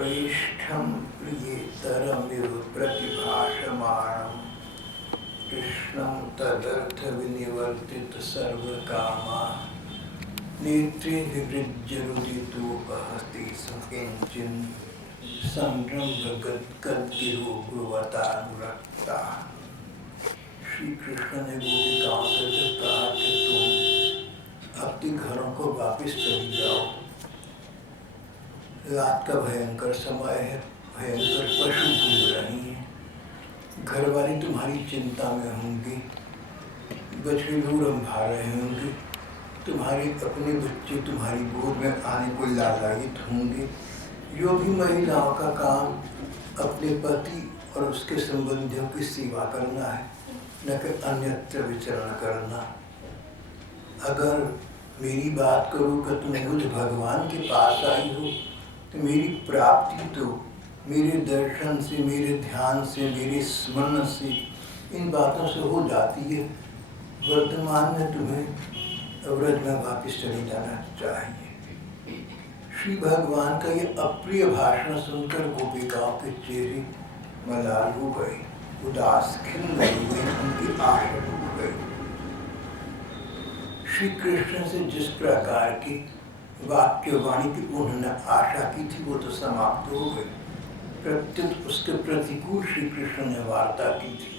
प्रेष्ठं प्रियेतरमिव प्रतिभाषमाणं कृष्णं तदर्थविनिवर्तितसर्वकामा नेत्रे विवृज्य रुदितोपहति किंचिन् संरम्भगद्गिरो ब्रुवतानुरक्ता। श्री कृष्ण ने गोपिकाओं से कहा कि तुम अपने घरों को वापस चली जाओ। रात का भयंकर समय है, भयंकर पशु घूम रही हैं, घर वाली तुम्हारी चिंता में होंगी, बछड़े दूर रंभा रहे होंगे, तुम्हारे अपने बच्चे तुम्हारी गोद में आने को लालायित होंगे। जो भी महिलाओं का काम अपने पति और उसके संबंधियों की सेवा करना है, न कि अन्यत्र विचरण करना। अगर मेरी बात करूँ कि तुम बुद्ध भगवान के पास आई हो, तो मेरी प्राप्ति तो मेरे दर्शन से, मेरे ध्यान से, मेरे स्मरण से, इन बातों से हो जाती है। वर्तमान में तुम्हें व्रज में वापस चले जाना चाहिए। श्री भगवान का ये अप्रिय भाषण सुनकर गोपिकाओं के चेहरे मलाल हो गए, उदास खिल गए, उनकी आशा डूब गई। श्री कृष्ण से जिस प्रकार की वाक्य वाणी की उन्होंने आशा की थी वो तो समाप्त हो गई। प्रत्युत उसके प्रतिकूल श्री कृष्ण ने वार्ता की थी।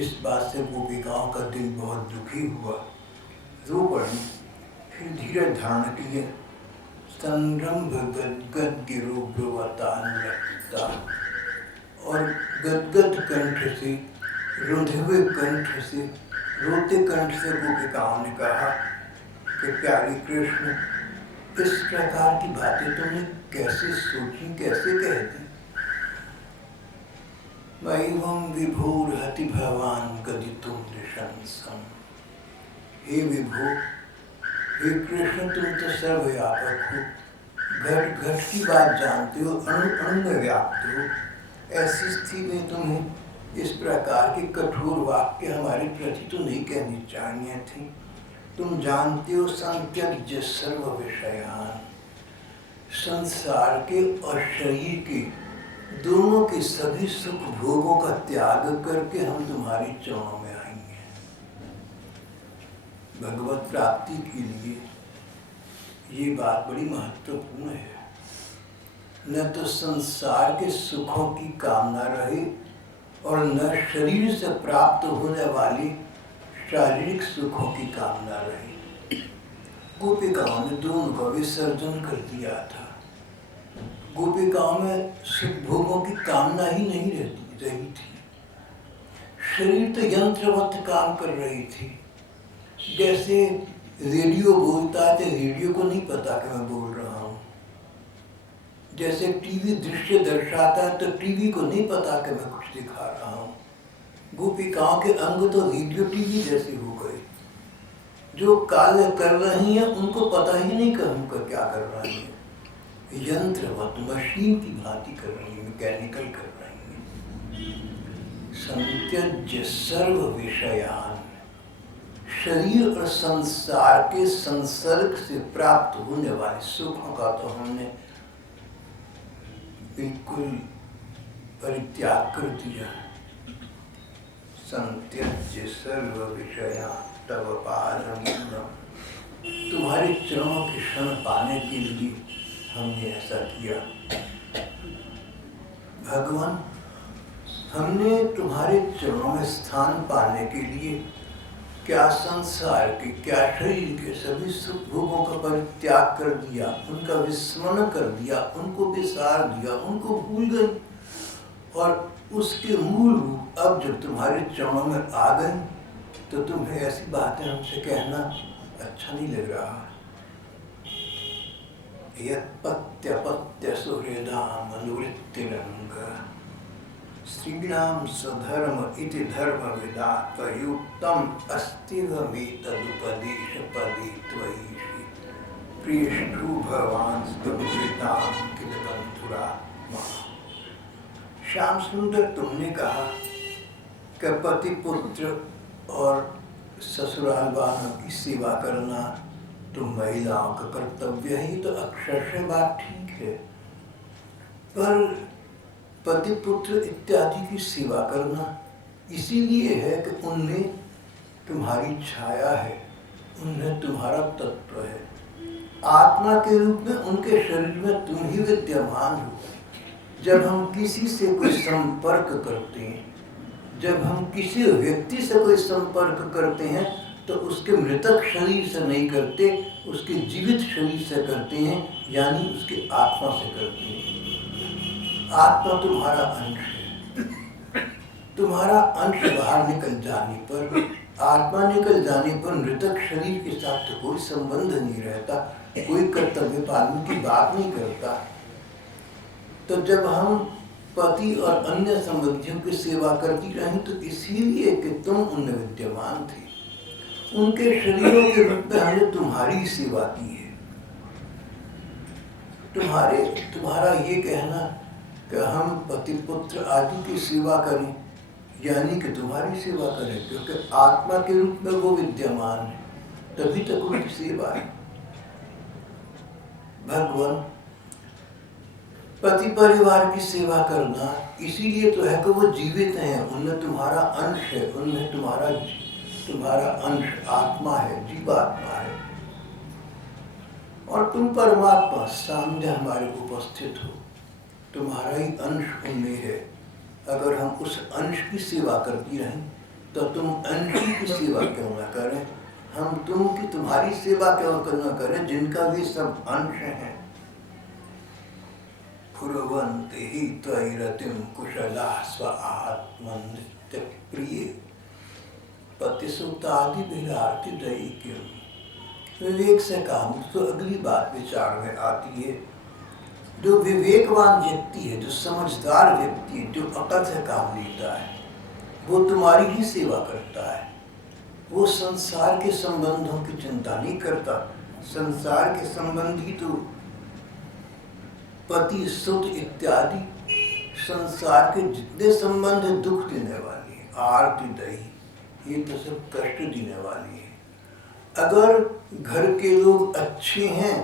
इस बात से गोपिकाओं का दिल बहुत दुखी हुआ, रो पड़ी। फिर धीरज धारण किए, संरंभ गद्गिरो ब्रुवतानुरक्ता, और गदगद कंठ से, रुंधे हुए कंठ से, रोते कंठ से गोपिकाओं ने कहा कि प्यारे कृष्ण, इस प्रकार की बातें तुमने कैसे सोची, कैसे कह दी? मैवं विभोर्हति भवान कदितुं नृशंसम्। हे विभो, हे कृष्ण, तुम तो सर्वव्यापक हो, घट घट की बात जानते हो, अणु अणु में व्याप्त हो। ऐसी स्थिति में तुम्हें इस प्रकार के कठोर वाक्य हमारे प्रति तो नहीं कहनी चाहिए थी। तुम जानते हो संत्यज्य सर्व विषयान, संसार के और शरीर के दोनों के सभी सुख भोगों का त्याग करके हम तुम्हारे चरणों में आएंगे। भगवत प्राप्ति के लिए ये बात बड़ी महत्वपूर्ण है। न तो संसार के सुखों की कामना रहे और न शरीर से प्राप्त होने वाली शारीरिक सुखों की कामना रही। गोपिकाओं ने दोनों का विसर्जन कर दिया था। गोपिकाओं में सुख भोगों की कामना ही नहीं रही थी। शरीर तो यंत्रवत काम कर रही थी। जैसे रेडियो बोलता है तो रेडियो को नहीं पता कि मैं बोल रहा हूँ। जैसे टीवी दृश्य दर्शाता है तो टीवी को नहीं पता कि मैं कुछ दिखा रहा हूँ। गोपिकाओं के अंग तो रेडियो टीवी जैसे हो गए। जो कार्य कर रही हैं उनको पता ही नहीं कि हम क्या कर रही हैं। यंत्रवत, मशीन की भांति कर रही हैं, मैकेनिकल कर रही हैं। संत्यज्य सर्व विषयान, शरीर और संसार के संसर्ग से प्राप्त होने वाले सुखों का तो हमने बिल्कुल परित्याग कर दिया। संत्यज्य सर्व विषयान तव पादमूलम्, तुम्हारे चरणों के क्षण पाने के लिए हमने ऐसा किया। भगवान, हमने तुम्हारे चरणों में स्थान पाने के लिए क्या संसार के, क्या शरीर के सभी सुख भोगों का परित्याग कर दिया, उनका विस्मरण कर दिया, उनको विसार दिया, उनको भूल गई। और उसके मूल रूप अब जब तुम्हारे चरणों में आ गए तो तुम्हें ऐसी बातें हमसे कहना अच्छा नहीं लग रहा। यत्पत्यपत्य सुहृदाम अनुवृत्तिरंग श्रीणाम स्वधर्म इति धर्मविदा त्वयुक्तम अस्तिवमेतदुपदेश पदे त्वयि प्रियष्टु भगवान स्तुतितां किल बंधुरात्मा। श्याम सुंदर, तुमने कहा कि पति पुत्र और ससुराल वालों की सेवा करना तो महिलाओं का कर्तव्य ही, तो अक्षर से बात ठीक है। पर पति पुत्र इत्यादि की सेवा करना इसीलिए है कि उनमें तुम्हारी छाया है, उनमें तुम्हारा तत्व है। आत्मा के रूप में उनके शरीर में तुम ही विद्यमान हो। जब हम किसी से कोई संपर्क करते हैं, जब हम किसी व्यक्ति से कोई संपर्क करते हैं, तो उसके मृतक शरीर से नहीं करते, उसके जीवित शरीर से करते हैं, यानी उसकी आत्मा से करते हैं। आत्मा तुम्हारा अंश है। तुम्हारा अंश बाहर निकल जाने पर, आत्मा निकल जाने पर मृतक शरीर के साथ तो कोई संबंध नहीं रहता, कोई कर्तव्य पालन की बात नहीं करता। तो जब हम पति और अन्य संबंधियों की सेवा करती रहीं तो इसीलिए कि तुम उनमें विद्यमान थे। उनके शरीरों के रूप में हमने तुम्हारी सेवा की है। तुम्हारा ये कहना कि हम पति पुत्र आदि की सेवा करें, यानी कि तुम्हारी सेवा करें, क्योंकि आत्मा के रूप में वो विद्यमान है, तभी तक उनकी सेवा है। भगवान पति परिवार की सेवा करना इसीलिए तो है कि वो जीवित हैं, उनमें तुम्हारा अंश है, उनमें तुम्हारा अंश आत्मा है, जीवात्मा है, और तुम परमात्मा सामने हमारे उपस्थित हो, तुम्हारा ही अंश उनमें है। अगर हम उस अंश की सेवा करती रहें तो तुम अंश की सेवा क्यों न करें, हम तुम्हारी सेवा क्यों न करें जिनका भी सब अंश हैं। कुर्वन्ति हि त्वयि कुशला स्व आत्मनित्य प्रिय पतिसुतादि विरार्ति दैक्यम। विवेक से काम तो अगली बात विचार में आती है। जो विवेकवान व्यक्ति है, जो समझदार व्यक्ति है, जो अकल से काम लेता है, वो तुम्हारी ही सेवा करता है। वो संसार के संबंधों की चिंता नहीं करता। संसार के संबंधी तो पति सुत इत्यादि संसार के जितने संबंध दुख देने वाले हैं, आर्ति दही, ये तो सब कष्ट देने वाली है। अगर घर के लोग अच्छे हैं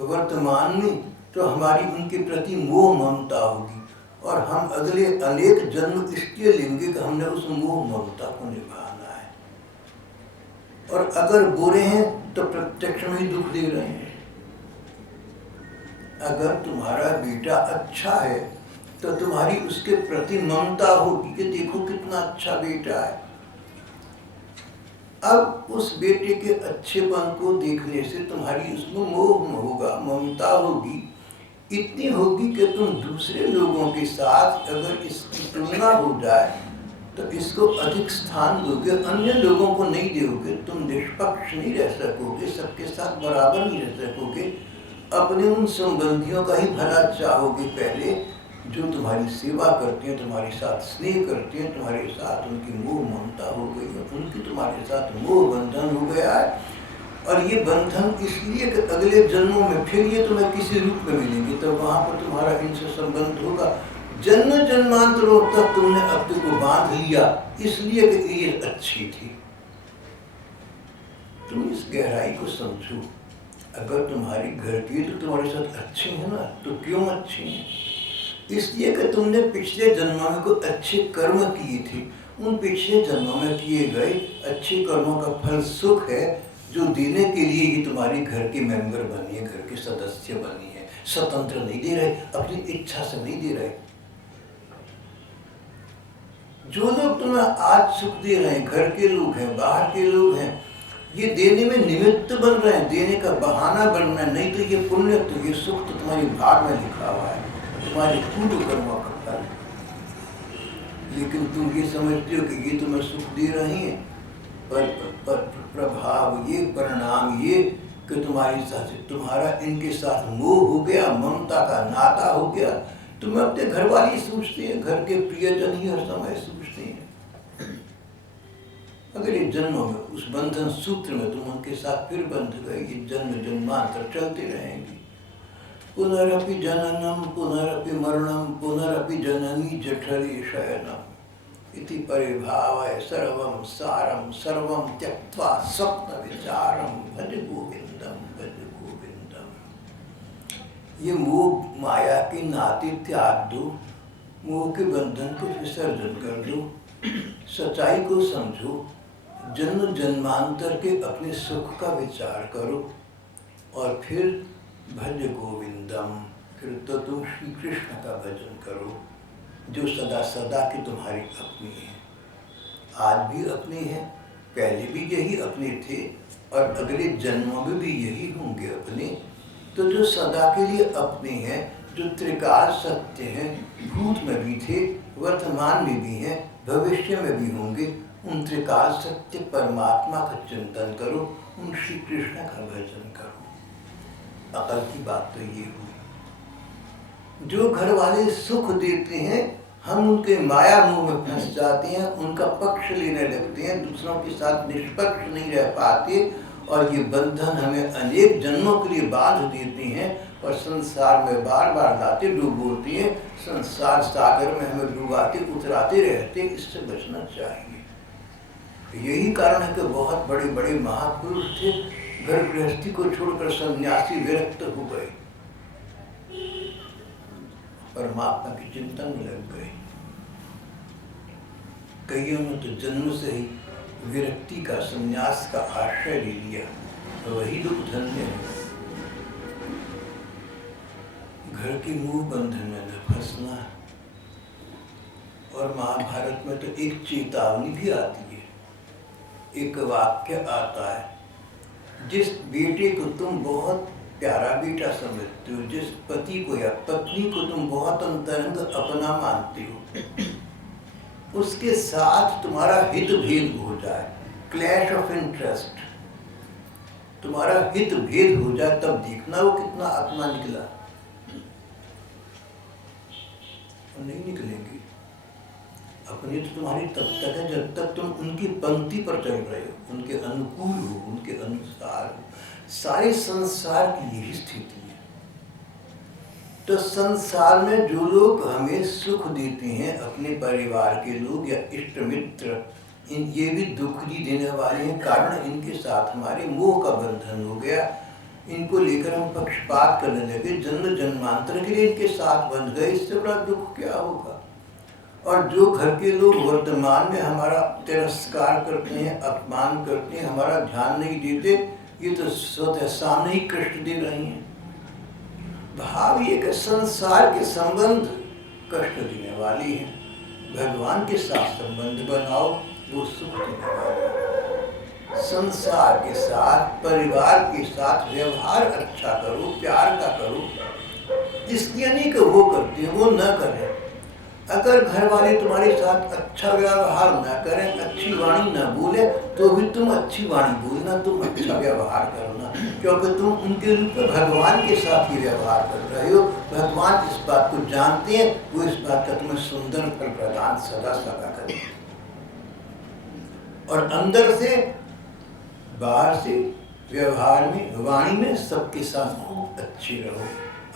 वर्तमान में, तो हमारी उनके प्रति मोह ममता होगी, और हम अगले अनेक जन्म इसलिए लेंगे कि हमने उस मोह ममता को निभाना है। और अगर बुरे हैं तो प्रत्यक्ष में ही दुख दे रहे हैं। अगर तुम्हारा बेटा अच्छा है तो तुम्हारी उसके प्रति ममता होगी कि देखो कितना अच्छा बेटा है। अब उस बेटे के अच्छेपन को देखने से तुम्हारी उसमें मोह होगा, ममता होगी, इतनी होगी कि तुम दूसरे लोगों के साथ अगर इसकी तुलना हो जाए तो इसको अधिक स्थान दोगे, अन्य लोगों को नहीं दोगे, तुम निष्पक्ष नहीं रह सकोगे, सबके साथ बराबर नहीं रह सकोगे, अपने उन संबंधियों का ही भला चाहोगे पहले, जो तुम्हारी सेवा करते हैं, तुम्हारे साथ स्नेह करते हैं, तुम्हारे साथ उनकी मोह ममता हो गई है, उनकी तुम्हारे साथ मोह बंधन हो गया है। और ये बंधन इसलिए कि अगले जन्मों में फिर ये तुम्हें किसी रूप में मिलेंगे, तो वहाँ पर तुम्हारा इनसे संबंध होगा। जन्म जन्मांतरों तक तुमने अपने को बांध लिया इसलिए कि ये अच्छी थी। तुम इस गहराई को समझो। अगर तुम्हारे घर के तो तुम्हारे साथ अच्छे हैं ना, तो क्यों अच्छे हैं? इसलिए कि तुमने पिछले जन्मों में कोई अच्छे कर्म किए थे। उन पिछले जन्मों में किए गए अच्छे कर्मों का फल सुख है, जो देने के लिए ये तुम्हारे घर के मेंबर बनी है, घर के सदस्य बनी है। स्वतंत्र नहीं दे रहे, अपनी इच्छा से नहीं दे रहे। जो लोग तुम्हें आज सुख दे रहे हैं, घर के लोग हैं, बाहर के लोग हैं, ये देने में निमित्त बन रहे हैं, देने का बहाना बन रहा है। नहीं तो ये पुण्य, तो ये सुख तो तुम्हारी भाग में लिखा हुआ है, तुम्हारे पूर्व कर्मों का फल। लेकिन तुम ये समझते हो कि ये तुम्हें सुख दे रही हैं, पर प्रभाव ये, परिणाम ये कि तुम्हारा इनके साथ मोह हो गया, ममता का नाता हो गया। तुम अपने घर वाली सोचते हैं, घर के प्रियजन ही हर समय सोचते हैं। अगले जन्मों में उस बंधन सूत्र में तुम उनके साथ फिर बंध गए, ये जन्म जन्मांतर चलते रहेंगे। पुनरपि जननम पुनरपि मरणम पुनरपि जननी जठरे शयनम इति परिभावय सर्वम सारम सर्वम त्यक्त्वा स्वप्न विचारम भज गोविंदम भज गोविंदम। ये मोह माया के नाते त्याग दो, मोह के बंधन को विसर्जन कर दो, सच्चाई को समझो, जन्म जन्मांतर के अपने सुख का विचार करो और फिर भज गोविंदम, फिर तो तुम श्री कृष्ण का भजन करो जो सदा सदा की तुम्हारी अपनी है। आज भी अपने हैं, पहले भी यही अपने थे और अगले जन्मों में भी यही होंगे अपने। तो जो सदा के लिए अपने हैं, जो त्रिकाल सत्य हैं, भूत में भी थे, वर्तमान में भी हैं, भविष्य में भी होंगे, उन त्रिकाल सत्य परमात्मा का चिंतन करो, उन श्री कृष्ण का भजन करो। अकल की बात तो ये हुई। जो घर वाले सुख देते हैं, हम उनके माया मोह में फंस जाते हैं, उनका पक्ष लेने लगते हैं, दूसरों के साथ निष्पक्ष नहीं रह पाते और ये बंधन हमें अनेक जन्मों के लिए बांध देते हैं और संसार में बार बार लाते डूबोते हैं, संसार सागर में हमें डुबाते उतराते रहते। इससे बचना चाहिए। यही कारण है कि बहुत बड़े बड़े महापुरुष थे, घर गृहस्थी को छोड़कर सन्यासी विरक्त हो गए, परमात्मा के चिंतन में लग गए। कईयों ने तो जन्म से ही विरक्ति का, संन्यास का आश्रय ले लिया, तो वही लोग धन्य है। घर के मोह बंधन में न फंसना। और महाभारत में तो एक चेतावनी भी आती है, एक वाक्य आता है, जिस बेटे को तुम बहुत प्यारा बेटा समझते हो, जिस पति को या पत्नी को तुम बहुत अंतरंग अपना मानते हो, उसके साथ तुम्हारा हित भेद हो जाए, क्लैश ऑफ इंटरेस्ट, तुम्हारा हित भेद हो जाए, तब देखना वो कितना अपना निकला। और नहीं निकलेंगे अपनी तो तुम्हारी तब तक है जब तक तुम उनकी पंक्ति पर चल रहे हो, उनके अनुकूल हो, उनके अनुसार हो। सारे संसार की यही स्थिति है। तो संसार में जो लोग हमें सुख देते हैं, अपने परिवार के लोग या इष्ट मित्र, ये भी दुख ही देने वाले हैं। कारण इनके साथ हमारे मोह का बंधन हो गया, इनको लेकर हम पक्षपात करने लगे, जन्म जन्मांतर के लिए इनके साथ बंध गए। इससे बड़ा दुख क्या होगा। और जो घर के लोग वर्तमान में हमारा तिरस्कार करते हैं, अपमान करते हैं, हमारा ध्यान नहीं देते, ये तो स्वतः सामने ही कष्ट दे रही हैं। भाव ये कि संसार के संबंध कष्ट देने वाली हैं, भगवान के साथ संबंध बनाओ, वो सुख देने वाले हैं। संसार के साथ, परिवार के साथ व्यवहार अच्छा करो, प्यार का करो। इसलिए नहीं कि वो करते हैं, वो न करें। अगर घर वाले तुम्हारे साथ अच्छा व्यवहार न करें, अच्छी वाणी न बोले, तो भी तुम अच्छी वाणी बोलना, तुम अच्छा व्यवहार करना, क्योंकि तुम उनके रूप में भगवान के साथ ही व्यवहार कर रहे हो। भगवान इस बात को जानते हैं, वो इस बात का तुम्हें सुंदर फल प्रदान सदा सदा करें। और अंदर से बाहर से व्यवहार में, वाणी में सबके साथ खूब अच्छे रहो।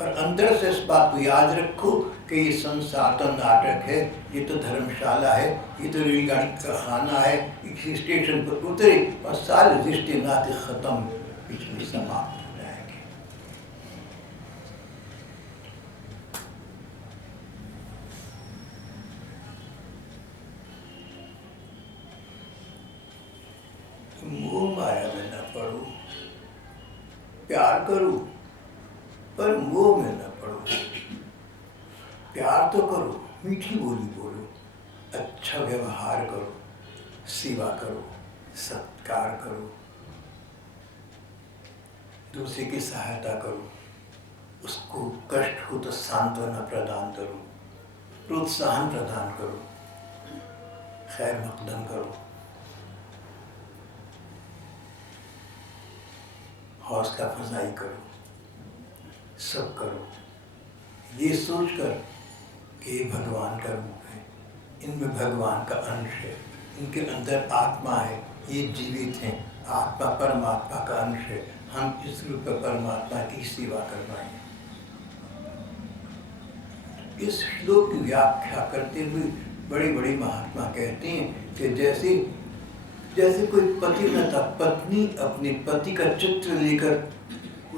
और अंदर से इस बात को याद रखो कि ये संसार तो नाटक है, ये तो धर्मशाला है, ये तो रेलगाड़ी का खाना है, किसी स्टेशन पर उतरे और सारे रिश्ते नाते खत्म, पिछले समाप्त हो जाएंगे। मोह माया में न पड़ो, प्यार करो पर मोह में न पड़ो। प्यार तो करो, मीठी बोली बोलो, अच्छा व्यवहार करो, सेवा करो, सत्कार करो, दूसरे की सहायता करो, उसको कष्ट हो तो सांत्वना प्रदान करो, प्रोत्साहन प्रदान करो, खैर मकदम करो, हौसला अफजाई करो, सब करो, ये सोचकर कि ये भगवान का रूप है, इनमें भगवान का अंश है, इनके अंदर आत्मा है, ये जीवित हैं, आत्मा परमात्मा का अंश है, हम इस रूप में परमात्मा की सेवा कर रहे हैं। इस श्लोक की व्याख्या करते हुए बड़े बड़े महात्मा कहते हैं कि जैसे कोई पति तथा पत्नी अपने पति का चित्र लेकर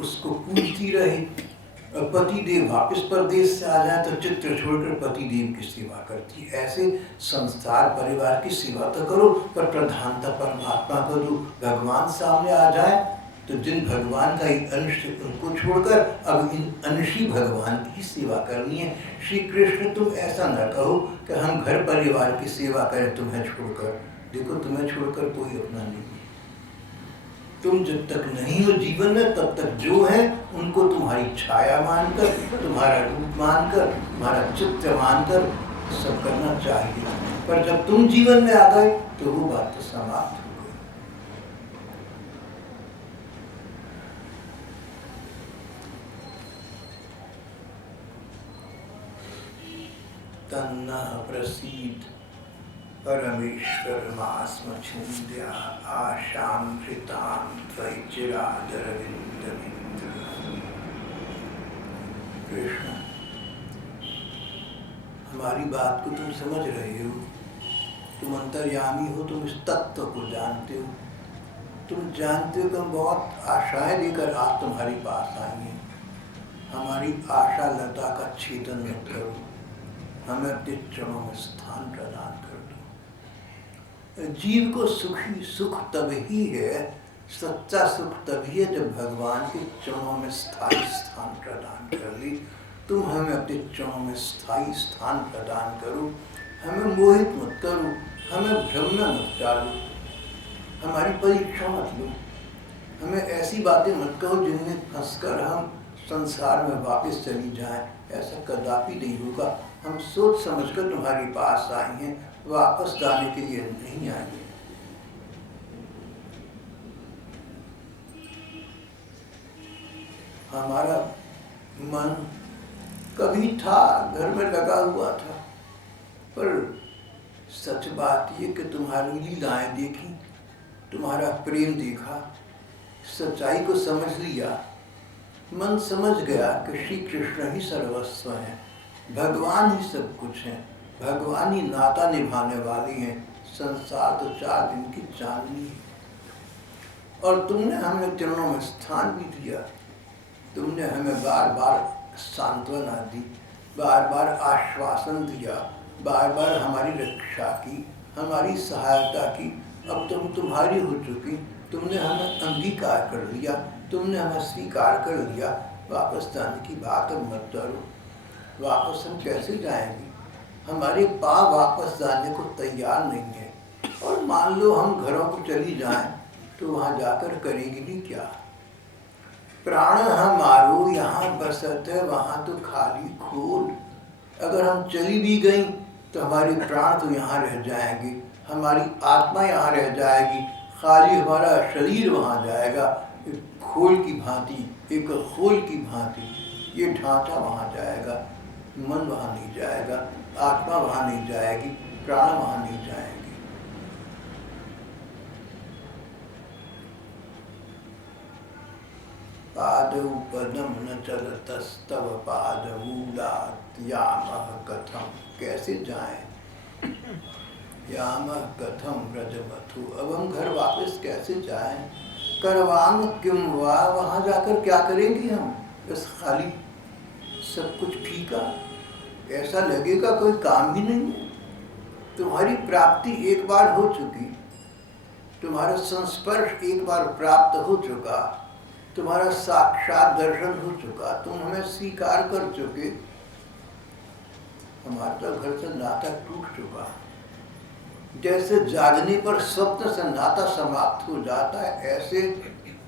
उसको पूजती रहे, और पति देव वापस परदेश से आ जाए तो चित्र छोड़कर पति देव की सेवा करती है। ऐसे संसार परिवार की सेवा तो करो, पर प्रधानता परमात्मा को दो। भगवान सामने आ जाए तो जिन भगवान का एक अंश उनको छोड़कर अब इन अंशी भगवान की सेवा करनी है। श्री कृष्ण तुम ऐसा न कहो कि हम घर परिवार की सेवा करें तुम्हें छोड़कर। देखो तुम्हें छोड़कर कोई अपना नहीं है। तुम जब तक नहीं हो जीवन में तब तक जो है उनको तुम्हारी छाया मानकर, तुम्हारा रूप मानकर, तुम्हारा चित्र मानकर सब करना चाहिए। पर जब तुम जीवन में आ गए तो वो बात तो समाप्त हो गई। तन्नः प्रसीद परमेश्वर मास्म छिन्द्या आशां हृतां त्वयि चिरादरविन्दमिन्द्र। कृष्ण, हमारी बात को तुम समझ रहे हो, तुम अंतर्यामी हो, तुम इस तत्व को जानते हो। तुम जानते हो कि हम बहुत आशाएं लेकर आज तुम्हारे पास आए हैं। हमारी आशा लता का छेदन मत करो, हमें अपने चरणों में स्थान प्रदान कर दो। जीव को सुखी सुख तभी है, सच्चा सुख तभी है जब भगवान के चरणों में स्थायी स्थान प्रदान कर ली। तुम हमें अपने चरणों में स्थायी स्थान प्रदान करो, हमें मोहित मत करो, हमें भ्रम में मत डालो, हमारी परीक्षा मत लो, हमें ऐसी बातें मत कहो जिनमें फंसकर हम संसार में वापस चली जाएं। ऐसा कदापि नहीं होगा। हम सोच समझकर तुम्हारे पास आए हैं, वापस जाने के लिए नहीं आएंगे। हमारा मन कभी था घर में लगा हुआ था, पर सच बात ये कि तुम्हारी लीलाएं देखी, तुम्हारा प्रेम देखा, सच्चाई को समझ लिया, मन समझ गया कि श्री कृष्ण ही सर्वस्व है, भगवान ही सब कुछ है, भगवान ही नाता निभाने वाली है। संसार तो 4 दिन की चांदनी है। और तुमने हमें चरणों में स्थान भी दिया, तुमने हमें बार बार सांत्वना दी, बार बार आश्वासन दिया, बार बार हमारी रक्षा की, हमारी सहायता की। अब तुम तुम्हारी हो चुकी, तुमने हमें अंगीकार कर लिया, तुमने हमें स्वीकार कर लिया। वापस जाने की बात अब मत करो। वापस हम कैसे जाएंगे? हमारे पाँव वापस जाने को तैयार नहीं है। और मान लो हम घरों को चली जाएं तो वहाँ जाकर करेंगे भी क्या? प्राण हमारो यहाँ बसत है, वहाँ तो खाली खोल। अगर हम चली भी गई तो हमारे प्राण तो यहाँ रह जाएंगे, हमारी आत्मा यहाँ रह जाएगी, खाली हमारा शरीर वहाँ जाएगा। एक खोल की भांति, एक खोल की भांति ये ढांचा वहाँ जाएगा, मन वहाँ नहीं जाएगा, आत्मा वहाँ नहीं जाएगी, प्राण वहाँ नहीं जाएंगे। पादौ पदम न चलतस्तव पादमूलात् यामः कथम। कैसे जाएं? यामः कथम व्रजमथु। अब हम घर वापस कैसे जाएं? करवांग किम वा, वहाँ जाकर क्या करेंगे हम? बस खाली, सब कुछ फीका, ऐसा लगेगा कोई काम ही नहीं है। तुम्हारी प्राप्ति एक बार हो चुकी, तुम्हारा संस्पर्श एक बार प्राप्त हो चुका, तुम्हारा साक्षात दर्शन हो चुका, तुम हमें स्वीकार कर चुके। हमारा तो घर से नाता टूट चुका। जैसे जागने पर स्वप्न से नाता समाप्त हो जाता है, ऐसे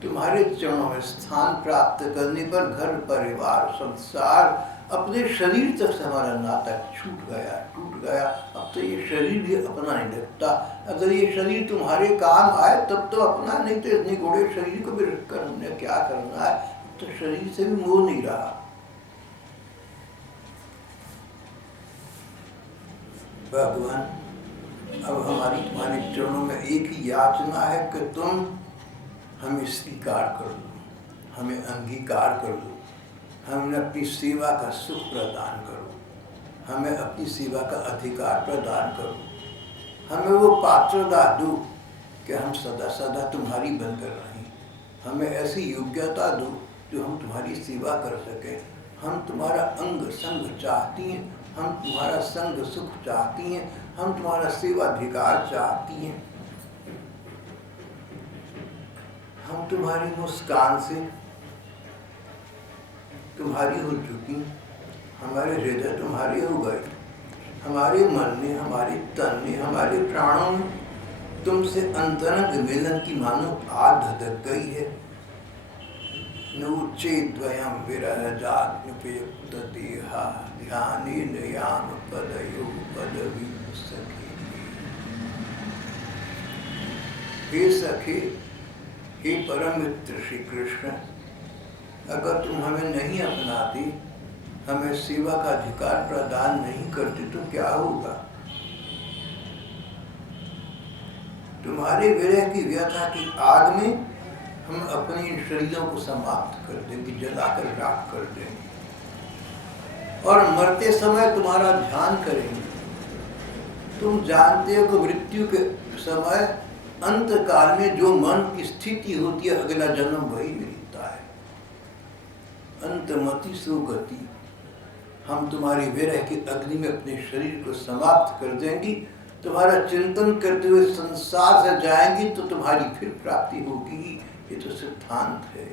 तुम्हारे चरणों में स्थान प्राप्त करने पर घर परिवार संसार अपने शरीर तक से हमारा नाता टूट गया। अब तो ये शरीर भी अपना नहीं लगता। अगर ये शरीर तुम्हारे काम आए तब तो अपना, नहीं तो इतने घोड़े शरीर को भी रखकर हमने क्या करना है? तो शरीर से भी मोह नहीं रहा। भगवान, अब हमारी तुम्हारे चरणों में एक ही याचना है कि तुम हमें स्वीकार कर लो, हमें अंगीकार कर लो, हमें अपनी सेवा का सुख प्रदान करो, हमें अपनी सेवा का अधिकार प्रदान करो, हमें वो पात्रता दो कि हम सदा सदा तुम्हारी बनकर रहें, हमें ऐसी योग्यता दो जो हम तुम्हारी सेवा कर सकें, हम तुम्हारा अंग संग चाहती हैं, हम तुम्हारा संग सुख चाहती हैं, हम तुम्हारा सेवाधिकार चाहती हैं। हम तुम्हारी मुस्कान से तुम्हारी हो चुकी, हमारे हृदय तुम्हारे हो गए, हमारे मन में, हमारे तन में, हमारे प्राणों में तुमसे अंतरंग मिलन की मानो आग धधक गई है। नोचेद्वयं विरह जात्नुपयुक्त देहा ध्यानेन याम पदयो पदवी सखी। हे सखे, हे परम मित्र श्री कृष्ण, अगर तुम हमें नहीं अपनाती, हमें सेवा का अधिकार प्रदान नहीं करती तो क्या होगा? तुम्हारे विरह की व्यथा की आग में हम अपने इन शरीरों को समाप्त कर देंगे, जलाकर राख कर देंगे और मरते समय तुम्हारा ध्यान करेंगे। तुम जानते हो कि मृत्यु के समय अंत काल में जो मन की स्थिति होती है, अगला जन्म वही मिलता है। अंतमति सुगति। हम तुम्हारी विरह की अग्नि में अपने शरीर को समाप्त कर देंगी, तुम्हारा चिंतन करते हुए संसार से जाएंगी तो तुम्हारी फिर प्राप्ति होगी। ये तो सिद्धांत है,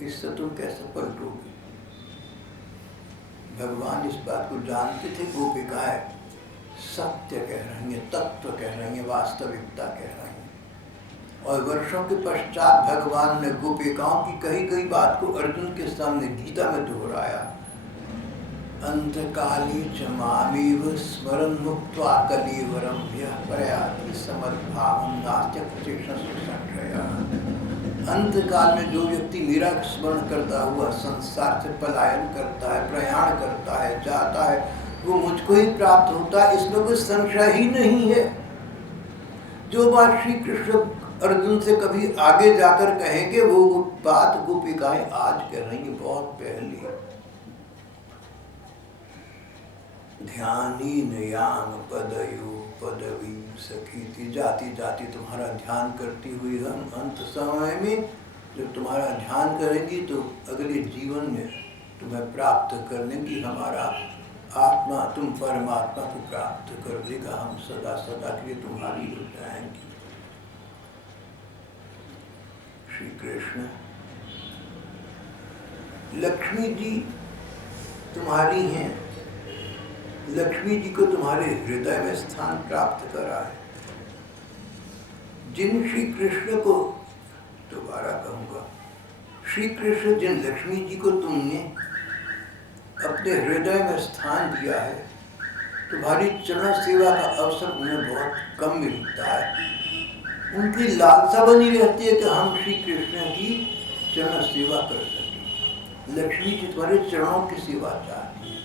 इससे तुम कैसे पलटोगे? भगवान इस बात को जानते थे। गोपिकाएं सत्य कह रही हैं, तत्व कह रही हैं, वास्तविकता कह रही हैं। और वर्षों के पश्चात भगवान ने गोपिकाओं की कही गई बात को अर्जुन के सामने गीता में दोहराया। अंतकाले च मामेव स्मरन् मुक्त्वा कलेवरं यः प्रयाति समद्भावं नास्ति क्लेशस्य संशयः। अंतकाल में जो व्यक्ति मेरा स्मरण करता हुआ संसार से पलायन करता है, प्रयाण करता है, जाता है, वो मुझको ही प्राप्त होता है, इसमें कोई संशय ही नहीं है। जो बात श्री कृष्ण अर्जुन से कभी आगे जाकर कहेंगे, वो बात गोपिकाएं आज कह रही हैं, बहुत पहले। ध्यानीन याम पदयो पदवी सखी थी। जाती जाती तुम्हारा ध्यान करती हुई हम अंत समय में जब तुम्हारा ध्यान करेंगी तो अगले जीवन में तुम्हें प्राप्त करने की हमारा आत्मा, तुम परमात्मा को प्राप्त कर देगा। हम सदा सदा के लिए तुम्हारी हो जाएंगी। श्री कृष्ण, लक्ष्मी जी तुम्हारी हैं। लक्ष्मी जी को तुम्हारे हृदय में स्थान प्राप्त करा है। जिन श्री कृष्ण को, दोबारा कहूंगा, श्री कृष्ण जिन लक्ष्मी जी को तुमने अपने हृदय में स्थान दिया है, तुम्हारी चरण सेवा का अवसर उन्हें बहुत कम मिलता है। उनकी लालसा बनी रहती है कि हम श्री कृष्ण की चरण सेवा कर सकें। लक्ष्मी जी तुम्हारे चरणों की सेवा चाहती है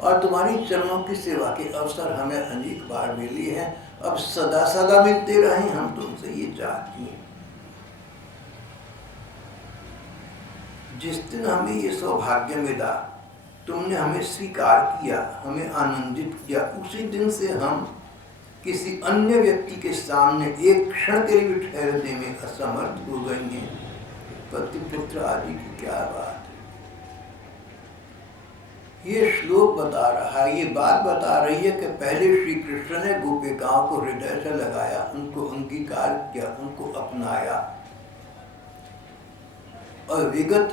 और तुम्हारी चरणों की सेवा के अवसर हमें अनेक बार मिली हैं। अब सदा सदा मिलते रहें, हम तुमसे ये चाहती हैं। जिस दिन हमें ये सौभाग्य मिला, तुमने हमें स्वीकार किया, हमें आनंदित किया, उसी दिन से हम किसी अन्य व्यक्ति के सामने एक क्षण के लिए ठहरने में असमर्थ हो गए हैं। पति पुत्र आदि की क्या बात है। ये श्लोक बता रहा है, ये बात बता रही है कि पहले श्री कृष्ण ने गोपिकाओं को हृदय से लगाया, उनको अंगीकार किया, उनको अपनाया और विगत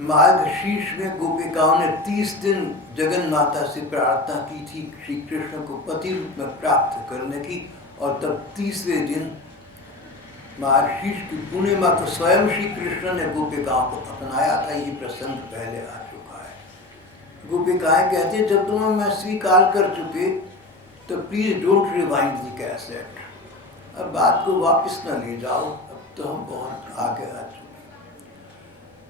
मार्गशीर्ष में गोपिकाओं ने 30 दिन जगन माता से प्रार्थना की थी श्री कृष्ण को पति रूप में प्राप्त करने की। और तब 30वें दिन मार्गशीर्ष की पूर्णिमा को स्वयं श्री कृष्ण ने गोपिकाओं को अपनाया था। ये प्रसंग पहले आ चुका है। गोपिकाएं कहती हैं, जब तुम्हें मैं स्वीकार कर चुके तो please don't rewind the cassette. अब बात को वापस न ले जाओ, अब तो हम बहुत आगे आ चुके।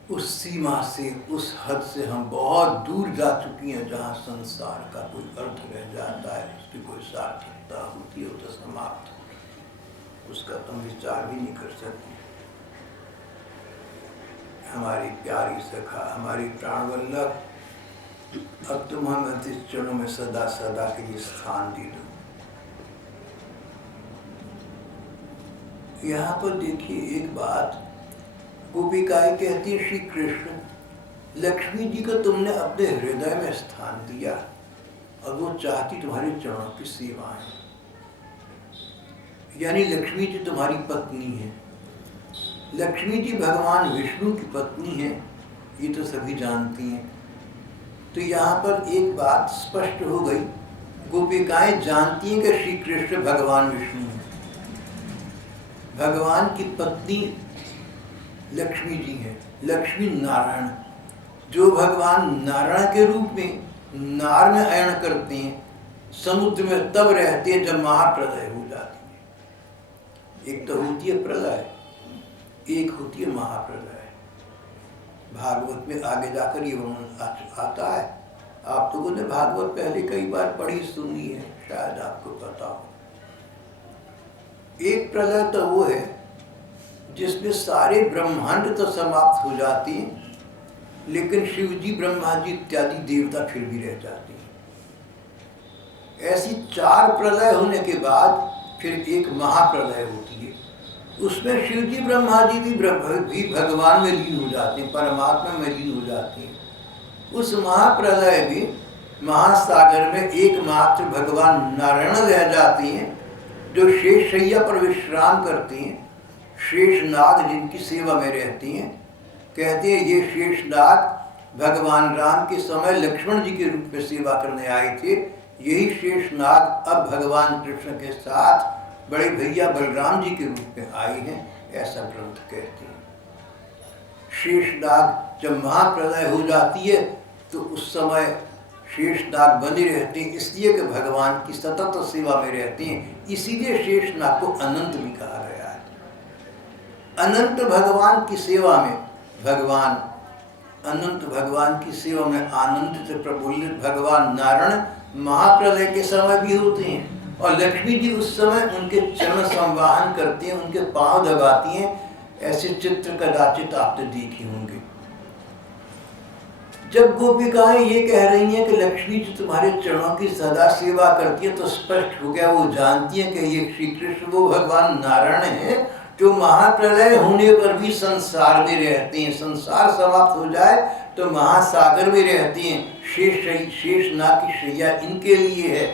उस सीमा से, उस हद से हम बहुत दूर जा चुकी हैं जहाँ संसार का कोई अर्थ रह जाता है, उसकी कोई सार्थकता होती है, तो समाप्त हो, उसका तुम विचार भी नहीं कर सकते। हमारी प्यारी सखा, हमारी प्राणवल्लभ, अब तुम हमें इस चरणों में सदा सदा के लिए स्थान दे दो। यहाँ पर देखिए एक बात, गोपिकाएं कहती है, श्री कृष्ण लक्ष्मी जी को तुमने अपने हृदय में स्थान दिया और वो चाहती तुम्हारे चरणों की सेवा है। यानी लक्ष्मी जी तुम्हारी पत्नी है। लक्ष्मी जी भगवान विष्णु की पत्नी है, ये तो सभी जानती हैं। तो यहाँ पर एक बात स्पष्ट हो गई, गोपिकाएं जानती हैं कि श्री कृष्ण भगवान विष्णु हैं। भगवान की पत्नी लक्ष्मी जी हैं, लक्ष्मी नारायण, जो भगवान नारायण के रूप में नार में अयन करते हैं, समुद्र में तब रहते हैं जब महाप्रलय हो जाती है। एक तो होती है प्रलय, एक होती है महाप्रलय। भागवत में आगे जाकर ये वर्णन आता है। आप लोगों ने भागवत पहले कई बार पढ़ी सुनी है, शायद आपको पता हो। एक प्रलय तो वो है जिसमें सारे ब्रह्मांड तो समाप्त हो जाती हैं, लेकिन शिव जी, ब्रह्मा जी इत्यादि देवता फिर भी रह जाते हैं। ऐसी 4 प्रलय होने के बाद फिर एक महाप्रलय होती है। उसमें शिव जी, ब्रह्मा जी भी भगवान में लीन हो जाते हैं, परमात्मा में लीन हो जाते हैं। उस महाप्रलय में महासागर में एकमात्र भगवान नारायण रह जाते हैं, जो शेष शैया पर विश्राम करते हैं। शेषनाग जिनकी सेवा में रहती हैं, कहते हैं ये शेषनाग भगवान राम के समय लक्ष्मण जी के रूप में सेवा करने आए थे। यही शेषनाग अब भगवान कृष्ण के साथ बड़े भैया बलराम जी के रूप में आए हैं, ऐसा ग्रंथ कहते हैं। शेषनाग जब महाप्रलय हो जाती है तो उस समय शेषनाग बने रहते हैं, इसलिए कि भगवान की सतत सेवा में रहते हैं। इसीलिए शेषनाग को अनंत भी कहा गया है। अनंत भगवान की सेवा में भगवान, अनंत भगवान की सेवा में आनंद से प्रफुल्लित भगवान नारायण महाप्रलय के समय भी होते हैं, और लक्ष्मी जी उस समय उनके चरण संवाहन करती हैं, उनके पांव दबाती हैं। ऐसे चित्र कदाचित आपने देखे होंगे। जब गोपिकाएं ये कह रही हैं कि लक्ष्मी जी तुम्हारे चरणों की सदा सेवा करती है, तो स्पष्ट हो गया, वो जानती हैं कि ये श्री कृष्ण वो भगवान नारायण हैं जो महाप्रलय होने पर भी संसार में रहते हैं। संसार समाप्त हो जाए तो महासागर में रहते हैं। शेषनाग की शैया इनके लिए है।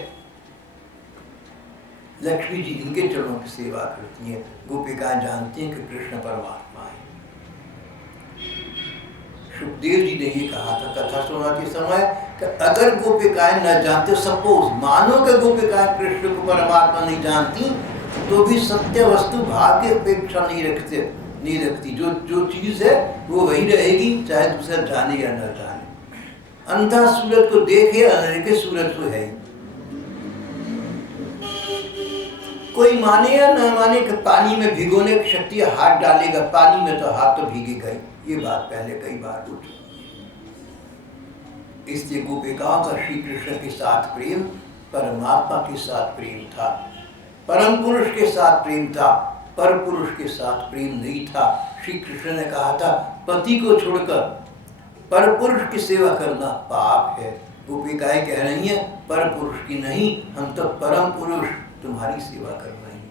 लक्ष्मी जी इनके चरणों की सेवा करती हैं। गोपिकाएं जानती हैं कि कृष्ण परमात्मा है। सुखदेव जी ने ये कहा था कथा सुनाते समय कि अगर गोपिकाएं न जानते, सपोज मानो कि गोपिकाएं कृष्ण को परमात्मा नहीं जानती, तो भी सत्य वस्तु भाव की अपेक्षा नहीं रखती। जो चीज है वो वही रहेगी, चाहे दूसरा जाने या न जाने। अंधा सूरज को देखे, अंधेरे के सूरज को है। कोई माने या न माने कि पानी में भिगोने की शक्ति, हाथ डालेगा पानी में तो हाथ तो भीगेगा ही। ये बात पहले कई बार हो चुकी है। इसलिए गोपिकाओं का श्री कृष्ण के साथ प्रेम परमात्मा के साथ प्रेम था, परम पुरुष के साथ प्रेम था, पर पुरुष के साथ प्रेम नहीं था। श्री कृष्ण ने कहा था पति को छोड़कर पर पुरुष की सेवा करना पाप है। गोपिकाएं कह रही हैं पर पुरुष की नहीं, हम तो परम पुरुष तुम्हारी सेवा कर रहे हैं।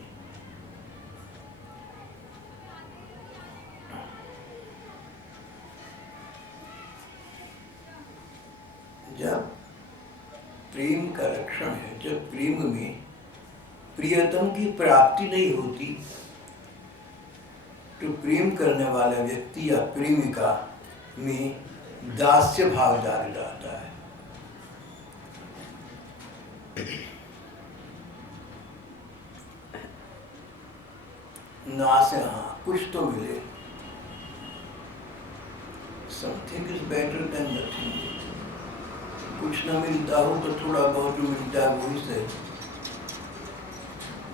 जब प्रेम का लक्षण है, जब प्रेम में प्रियतम की प्राप्ति नहीं होती, तो प्रेम करने वाला व्यक्ति या प्रेमिका में दास्य भाव जाग जाता है। ना से हाँ कुछ तो मिले, something is better than nothing. कुछ ना मिलता हो तो थोड़ा बहुत जो मिलता है वही सही।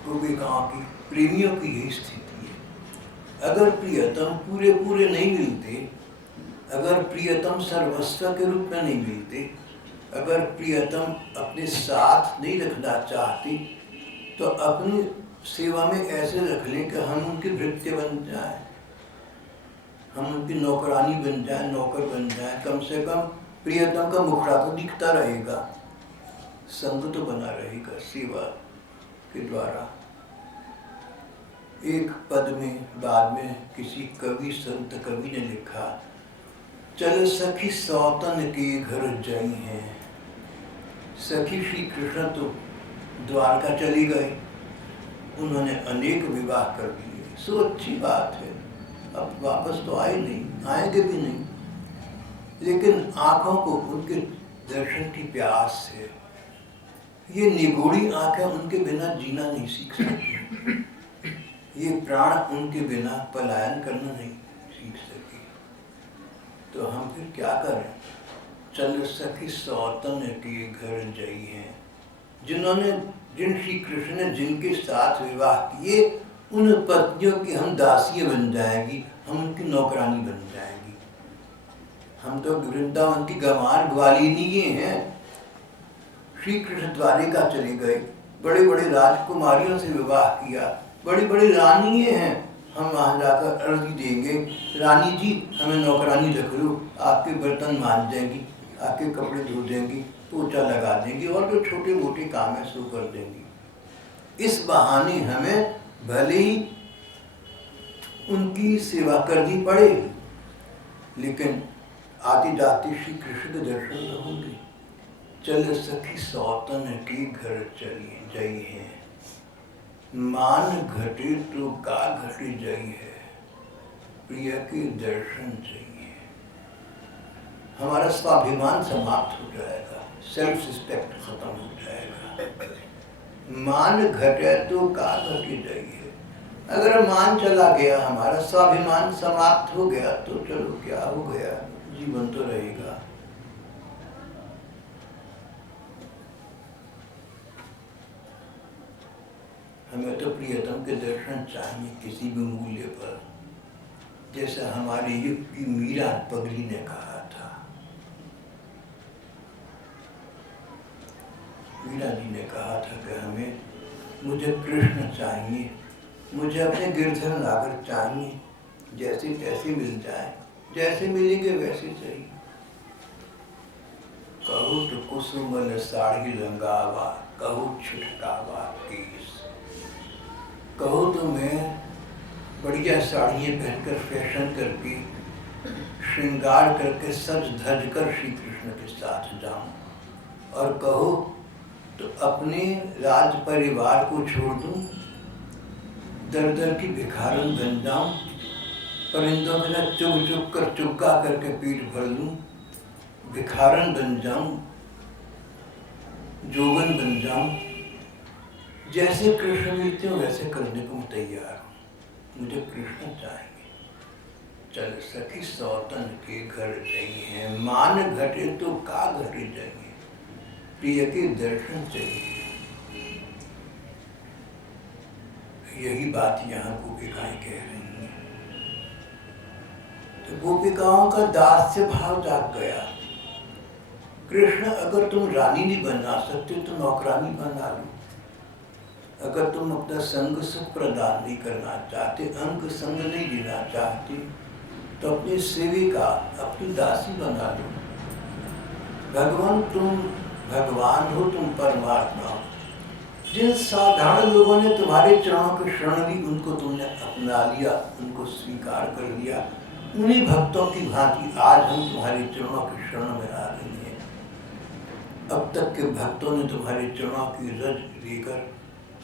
गोपिकाओं की, प्रेमियों की यही स्थिति है। अगर प्रियतम पूरे पूरे नहीं मिलते, अगर प्रियतम सर्वस्व के रूप में नहीं मिलते, अगर प्रियतम अपने साथ नहीं रखना चाहती, तो अपनी सेवा में ऐसे रख लें कि हम उनकी भृत्य बन जाए, हम उनकी नौकरानी बन जाए, नौकर बन जाए। कम से कम प्रियतम का मुखड़ा तो दिखता रहेगा, संग तो बना रहेगा सेवा के द्वारा। एक पद में बाद में किसी कवि संत कवि ने लिखा, चल सखी सौतन के घर जई हैं। सखी श्री कृष्ण तो द्वारका चली गए, उन्होंने अनेक विवाह कर दिए, सो अच्छी बात है, अब वापस तो आए नहीं, आएंगे भी नहीं, लेकिन आंखों को उनके दर्शन की प्यास है। ये निगूढ़ी आंखें उनके बिना जीना नहीं सीख सकती, ये प्राण उनके बिना पलायन करना नहीं सीख सके। तो हम फिर क्या करें? चल सखी सौतन के घर जई हैं। जिन श्री कृष्ण ने जिनके साथ विवाह किए, उन पत्नियों की हम दासी बन जाएंगी, हम उनकी नौकरानी बन जाएंगी। हम तो वृंदावन की गंवार ग्वालिनी हैं। श्री कृष्ण द्वारिका चले गए, बड़े बड़े राजकुमारियों से विवाह किया, बड़ी बड़ी रानी हैं। हम वहाँ जाकर अर्जी देंगे, रानी जी हमें नौकरानी रख लो, आपके बर्तन मांज देंगी, आपके कपड़े धो देंगी, पोछा लगा देंगी, और जो छोटे मोटे काम है सो कर देंगी। इस बहाने हमें भले ही उनकी सेवा करनी पड़े, लेकिन आते जाते श्री कृष्ण के दर्शन तो होंगे। चल सखी सौतन के घर चली जई है, मान घटे तो का घटे जई है, प्रिय के दर्शन चाहिए। हमारा स्वाभिमान समाप्त हो जाएगा, सेल्फ रिस्पेक्ट खत्म हो जाएगा। मान घटे तो का घटे जई है। अगर मान चला गया, हमारा स्वाभिमान समाप्त हो गया, तो चलो क्या हो गया, जीवन तो रहेगा। हमें तो प्रियतम के दर्शन चाहिए किसी भी मूल्य पर, जैसा हमारे युग की मीरा पगली ने कहा था। मीरा जी ने कहा था कि हमें, मुझे कृष्ण चाहिए, मुझे अपने गिरधर नागर चाहिए, जैसे तैसे मिल जाए, जैसे मिलेंगे वैसे चाहिए। कहो तो कुसुमल साड़ी रंगावा, कहो छिटकावा केस। कहो तो मैं बढ़िया साड़ियाँ पहनकर फैशन करके श्रृंगार करके सज धज कर श्री कृष्ण के साथ जाऊं, और कहो तो अपने राज परिवार को छोड़ दूं, दर दर की भिखारन बन जाऊं, परिंदों के साथ चुग चुग कर चुग्गा करके पीठ भर लूं, भिखारन बन जाऊं, जोगन बन जाऊं, जैसे कृष्ण मिलते हो वैसे करने को मैं तैयार हूँ, मुझे कृष्ण चाहिए। चल सखी सौतन के घर जई हैं, मान घटे तो का घटे जाइए, प्रिय के दर्शन चाहिए। यही बात यहाँ गोपिकाएं कह रही हैं। तो गोपिकाओं का दास्य भाव जाग गया। कृष्ण, अगर तुम रानी नहीं बना सकते तो नौकरानी बना लो। अगर तुम अपना संग सुख प्रदान नहीं करना चाहते, अंग संग नहीं देना चाहते, तो अपनी सेविका, अपनी दासी बना लो। भगवान, तुम भगवान हो, तुम परमात्मा हो। जिन साधारण लोगों ने तुम्हारे चरणों की शरण ली, उनको तुमने अपना लिया, उनको स्वीकार कर लिया। उन्हीं भक्तों की भांति आज हम तुम्हारे चरणों की शरण में आ गए हैं। अब तक के भक्तों ने तुम्हारे चरणों की रज लेकर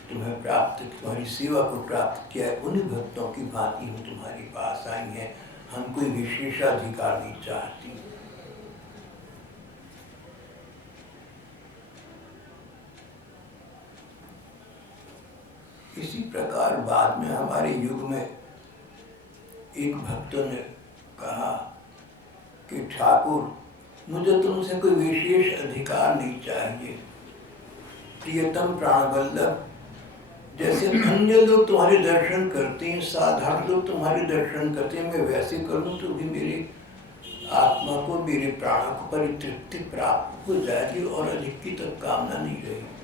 तुम्हें प्राप्त, तुम्हारी सेवा को प्राप्त किया है। उन्हीं भक्तों की भांति हम तुम्हारे पास आई हैं। हम कोई विशेषाधिकार नहीं चाहती। इसी प्रकार बाद में हमारे युग में एक भक्तों ने कहा कि ठाकुर, मुझे तुमसे कोई विशेष अधिकार नहीं चाहिए। प्रियतम प्राणवल्लभ, जैसे अन्य लोग तुम्हारे दर्शन करते हैं, साधारण लोग तुम्हारे दर्शन करते हैं, मैं वैसे करूं तो भी मेरे आत्मा को, मेरे प्राणों को परितृप्ति प्राप्त हो जाएगी और अधिक की तक कामना नहीं रहेगी।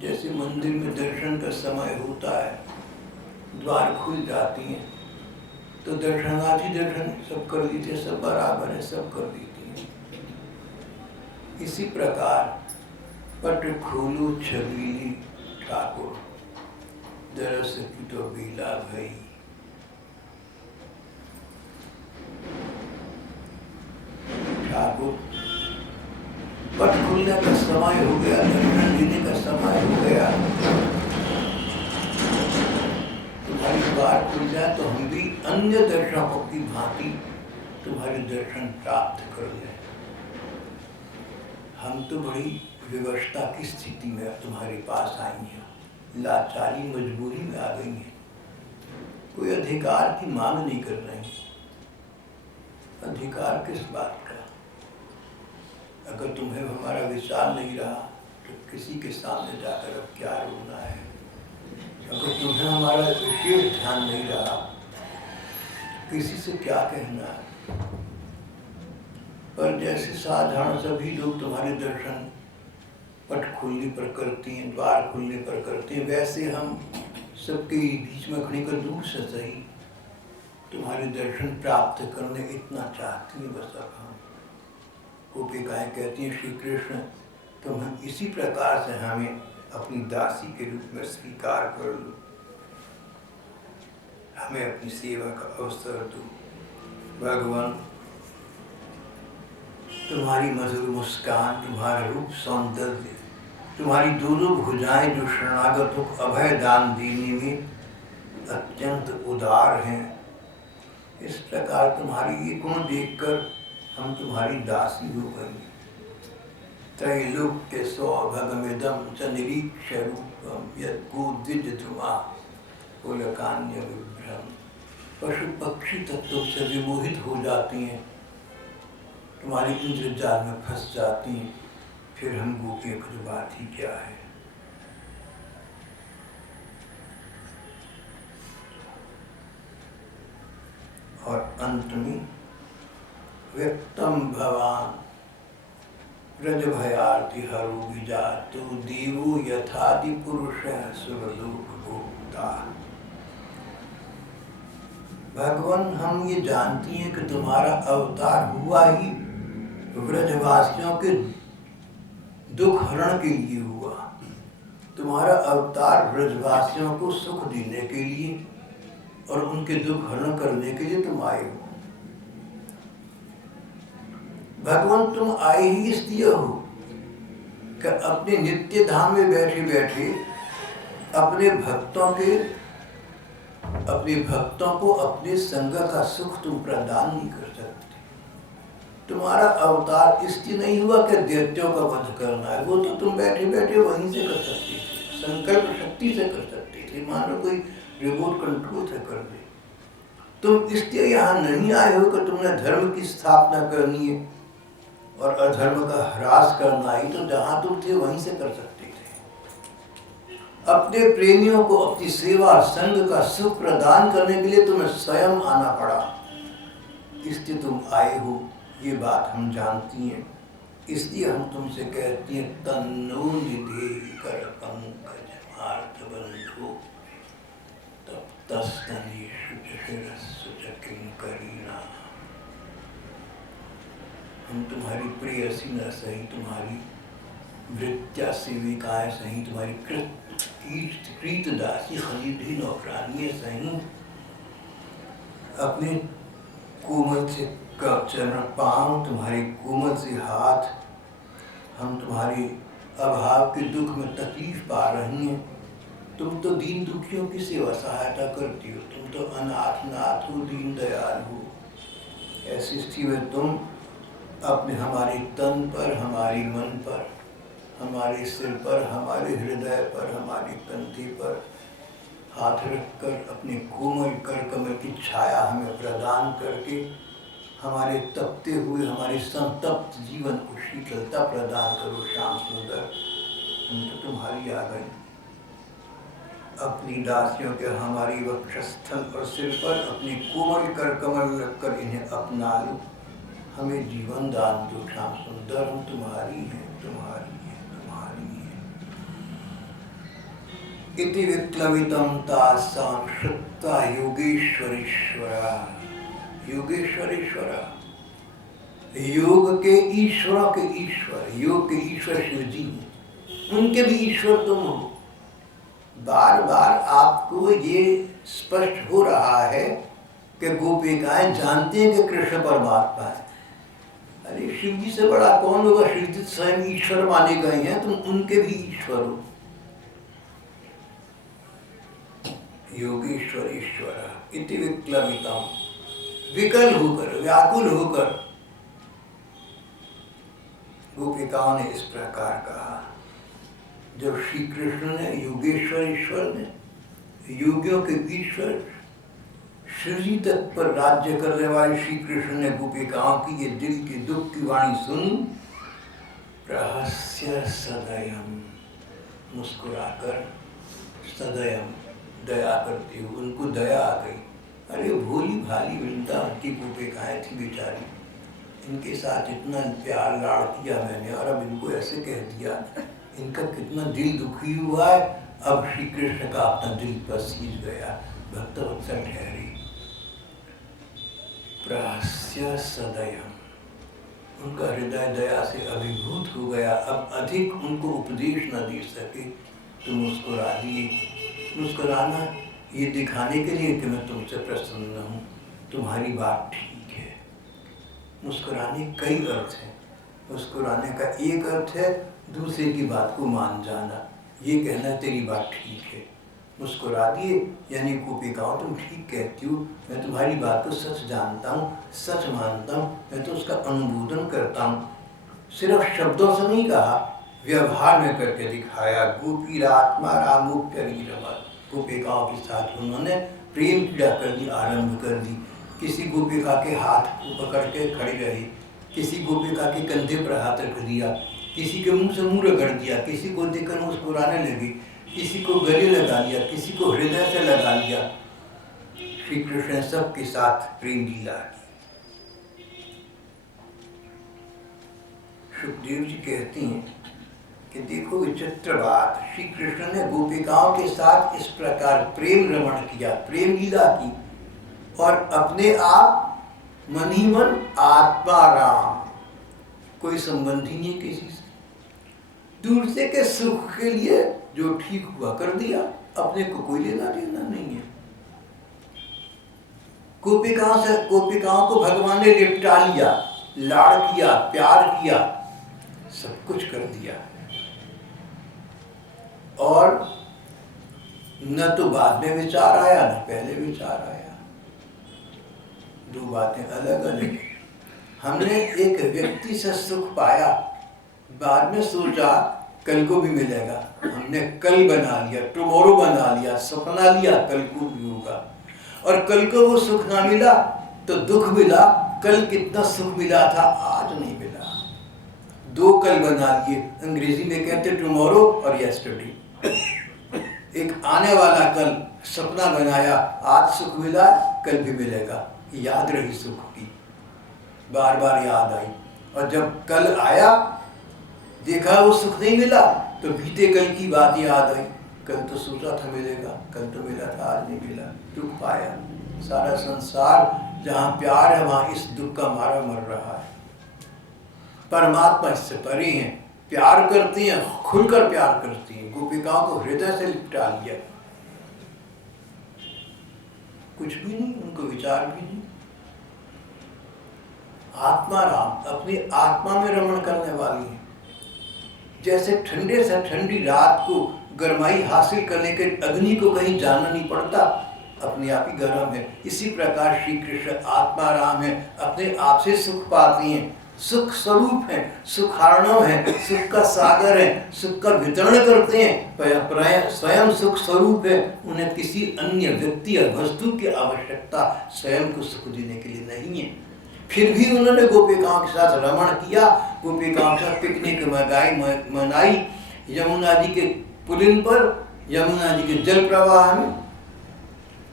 जैसे मंदिर में दर्शन का समय होता है, द्वार खुल जाती हैं, तो दर्शनार्थी दर्शन सब कर लेते हैं, सब बराबर है, सब कर देते हैं। इसी प्रकार पट खोलो छबीली ठाकुर, दरस की तो बीला भई। ठाकुर पट खुलने का समय हो गया, दर्शन देने का समय हो गया। तुम्हारी द्वार खुल जाए तो हम भी अन्य दर्शकों की भांति तुम्हारे दर्शन प्राप्त कर लें। हम तो बड़ी विवशता की स्थिति में तुम्हारे पास आई हैं, लाचारी मजबूरी में आ गई हैं। कोई अधिकार की मांग नहीं कर रहे हैं। अधिकार किस बात का? अगर तुम्हें हमारा विचार नहीं रहा तो किसी के सामने जाकर अब क्या रोना है? अगर तुम्हें हमारा विशेष ध्यान नहीं रहा, किसी से क्या कहना है? पर जैसे साधारण सभी लोग तुम्हारे दर्शन पट खुलने पर करते हैं, द्वार खुलने पर करते हैं, वैसे हम सबके बीच में खड़ी कर दूर से सही तुम्हारे दर्शन प्राप्त करने इतना चाहती है। बस अब हम गोपिकाएं कहती हैं, श्री कृष्ण तुम हम इसी प्रकार से हमें अपनी दासी के रूप में स्वीकार कर लो, हमें अपनी सेवा का अवसर दो। भगवान तुम्हारी मधुर मुस्कान, तुम्हारा रूप सौंदर्य, तुम्हारी दोनों भुजाएं जो शरणागतों को अभय दान देने में अत्यंत उदार हैं, इस प्रकार तुम्हारी ये गुण देखकर हम तुम्हारी दासी हो गए। त्रैलोक्य सौभगमिदं च निरीक्ष रूपम यद्गो द्विजधुमा पुलकान्य विभ्रम। पशु पक्षी तत्व से विमोहित हो जाती हैं, तुम्हारी इंद्रजाल में फंस जाती हैं, फिर हम गोपियों की बात ही क्या है। और अंत में व्यक्तम भवान व्रज भयार्ति हरो विजातो देवो यथादि पुरुष सुरलोक भोक्ता। भगवान हम ये जानती हैं कि तुम्हारा अवतार हुआ ही व्रजवासियों के दुख हरण के लिए हुआ। तुम्हारा अवतार व्रजवासियों को सुख देने के लिए और उनके दुख हरण करने के लिए तुम आए हो। भगवान तुम आए ही इसलिए हो कि अपने नित्य धाम में बैठे बैठे अपने भक्तों को अपने संग का सुख तुम प्रदान नहीं कर सकते। तुम्हारा अवतार इसलिए नहीं हुआ कि दैत्यों का वध करना है, वो तो तुम बैठे बैठे वहीं से कर सकते थे, संकल्प शक्ति से कर सकते थे, मानो कोई रिमोट कंट्रोल से कर दे। तुम इसलिए यहाँ नहीं आए हो कि तुमने धर्म की स्थापना करनी है और अधर्म का ह्रास करना ही, तो जहाँ तुम थे वहीं से कर सकते थे। अपने प्रेमियों को अपनी सेवा संग का सुख प्रदान करने के लिए तुम्हें स्वयं आना पड़ा, इसलिए तुम आए हो, ये बात हम जानती हैं। इसलिए हम तुमसे कहती हैं, तन्नो निधे कर पंकज मार्ग बंधो तब तस्तनी करीना। हम तुम्हारी प्रेयसी न सही, तुम्हारी वृत्या सेविकाएं सही, तुम्हारी कृत दासी खरीदी नौकरानी सही, अपने कोमल से चरण पांव, तुम्हारे कोमल से हाथ, हम तुम्हारे अभाव के दुख में तकलीफ पा रही हैं। तुम तो दीन दुखियों की सेवा सहायता करती हो, तुम तो अनाथ नाथ हो, दीन दयाल हो। ऐसी स्थिति में तुम अपने हमारे तन पर, हमारी मन पर, हमारे सिर पर, हमारे हृदय पर, हमारे कंधे पर हाथ रखकर अपने कोमल कर कमल की छाया हमें प्रदान करके हमारे तपते हुए, हमारे संतप्त जीवन को शीतलता प्रदान करो। श्याम सुंदर, हम तो तुम्हारी आ गई। अपनी दासियों के हमारी वक्षस्थल और सिर पर अपनी कोमल कर कमल रखकर इन्हें अपना लो, हमें जीवन दान दो। श्याम सुंदर, हम तुम्हारी हैं, तुम्हारी हैं, तुम्हारी हैं। इति विप्लवितम तासां श्रुत्वा योगेश्वरेश्वरा। योगेश्वरेश्वरा, योग के ईश्वरों के ईश्वर, योग के ईश्वर शिव जी, उनके भी ईश्वर तुम हो। बार बार आपको ये स्पष्ट हो रहा है कि गोपिकाएं जानती हैं कि कृष्ण परमात्मा है। अरे शिव जी से बड़ा कौन होगा? शिव जी स्वयं ईश्वर माने गए हैं, तुम उनके भी ईश्वर हो। योगेश्वर ईश्वर इति विक्लवितम, विकल होकर, व्याकुल होकर गोपिकाओं ने इस प्रकार कहा। जब श्री कृष्ण ने, योगेश्वर ईश्वर ने, योगियों के ईश्वर श्री तत्व पर राज्य करने वाले श्री कृष्ण ने गोपिकाओं की ये दिल के दुख की वाणी सुनी। प्रहस्य सदयम, मुस्कुराकर, सदयम दया करती हूँ, उनको दया आ गई। अरे भोली भाली वृंदावन की गोपिकाएं थी बेचारी, इनके साथ इतना प्यार लाड़ किया मैंने और अब इनको ऐसे कह दिया, इनका कितना दिल दुखी हुआ है। अब श्री कृष्ण का अपना दिल पसीज गया, भक्तवत्सल ठहरी। प्रहस्य सदयम, उनका हृदय दया से अभिभूत हो गया। अब अधिक उनको उपदेश न दे सके तो मुस्कुरा दिए। मुस्कुराना ये दिखाने के लिए कि मैं तुमसे प्रसन्न हूँ, तुम्हारी बात ठीक है। मुस्कुराने कई अर्थ हैं। मुस्कुराने का एक अर्थ है दूसरे की बात को मान जाना, ये कहना तेरी बात ठीक है। मुस्कुरा दिए यानी गोपिकाओं तुम ठीक कहती हो, मैं तुम्हारी बात को सच जानता हूँ, सच मानता हूँ, मैं तो उसका अनुमोदन करता हूँ। सिर्फ शब्दों से नहीं कहा, व्यवहार में करके दिखाया। गोपी आत्मा रामोप्यरी रमन, गोपिकाओं के साथ उन्होंने प्रेम क्रीड़ा करनी आरंभ कर दी। किसी गोपिका के हाथ को पकड़ के खड़ी रही, किसी गोपिका के कंधे पर हाथ रख दिया, किसी के मुंह से मुंह रगड़ दिया, किसी को देखकर मुस्कुराने लगी, किसी को गले लगा लिया, किसी को हृदय से लगा लिया। श्री कृष्ण सबके साथ प्रेम लीला की। सुखदेव जी कहती हैं कि देखो विचित्र बात, श्री कृष्ण ने गोपिकाओं के साथ इस प्रकार प्रेम रमण किया, प्रेम लीला की, और अपने आप मन ही मन आत्मा राम, कोई संबंध ही नहीं किसी से, दूर से के सुख के लिए जो ठीक हुआ कर दिया, अपने को कोई लेना देना नहीं है। गोपिकाओं को भगवान ने लिपटा लिया, लाड़ किया, प्यार किया, सब कुछ कर दिया। और न तो बाद में विचार आया न पहले विचार आया, दो बातें अलग अलग। हमने एक व्यक्ति से सुख पाया, बाद में सोचा कल को भी मिलेगा, हमने कल बना लिया, टुमारो बना लिया, सपना लिया कल को भी होगा, और कल को वो सुख ना मिला तो दुख मिला। कल कितना सुख मिला था, आज नहीं मिला। दो कल बना लिए, अंग्रेजी में कहते टुमारो और यस्टरडे। एक आने वाला कल सपना बनाया, आज सुख मिला, कल भी मिलेगा, याद रही सुख की, बार बार याद आई। और जब कल आया, देखा वो सुख नहीं मिला, तो बीते कल की बात याद आई, कल तो सोचा था मिलेगा, कल तो मिला था, आज नहीं मिला, दुख पाया। सारा संसार जहाँ प्यार है वहाँ इस दुख का मारा मर रहा है। परमात्मा इससे परे हैं, प्यार करती हैं, खुलकर प्यार करती हैं। गोपिकाओं को हृदय से लिपटा लिया, कुछ भी नहीं, उनको विचार भी नहीं। आत्मा राम, अपनी आत्मा में रमण करने वाली है। जैसे ठंडे से ठंडी रात को गर्माई हासिल करने के अग्नि को कहीं जाना नहीं पड़ता, अपने आप ही गर्म है। इसी प्रकार श्री कृष्ण आत्मा राम है, अपने आप से सुख पाती हैं, सुख स्वरूप है, सुखार्णव है, सुख का सागर है, सुख का वितरण करते हैं, स्वयं सुख स्वरूप है। उन्हें किसी अन्य व्यक्ति या वस्तु की आवश्यकता स्वयं को सुख देने के लिए नहीं है। फिर भी उन्होंने गोपिकाओं के साथ रमण किया, गोपिकाओं के साथ पिकनिक मनाई, यमुना जी के पुलिन पर, यमुना जी के जल प्रवाह में,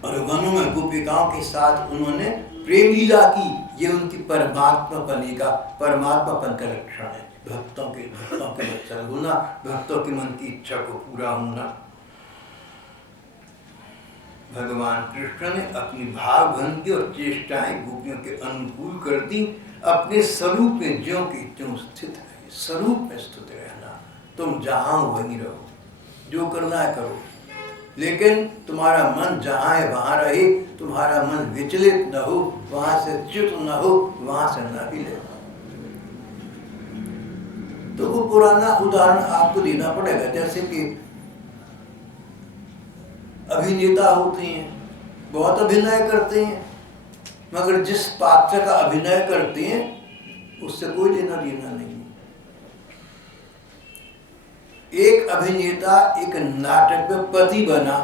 और वनों में गोपिकाओं के साथ उन्होंने प्रेम लीला की। ये उनकी परमात्मापन का लक्षण है। भक्तों के वत्सल होना, भक्तों के मन की इच्छा को पूरा होना। भगवान कृष्ण ने अपनी भावभंगी और चेष्टाएं गोपियों के अनुकूल कर दी। अपने स्वरूप में ज्यों की त्यों स्थित है, स्वरूप में स्थित रहना। तुम जहां वहीं रहो, जो करना है करो, लेकिन तुम्हारा मन जहाँ है वहाँ रहे, तुम्हारा मन विचलित न हो, वहाँ से च्युत न हो, वहाँ से न हिले। तो वो पुराना उदाहरण आपको देना पड़ेगा। जैसे कि अभिनेता होते हैं, बहुत अभिनय करते हैं, मगर जिस पात्र का अभिनय करते हैं उससे कोई लेना देना नहीं। एक अभिनेता एक नाटक में पति बना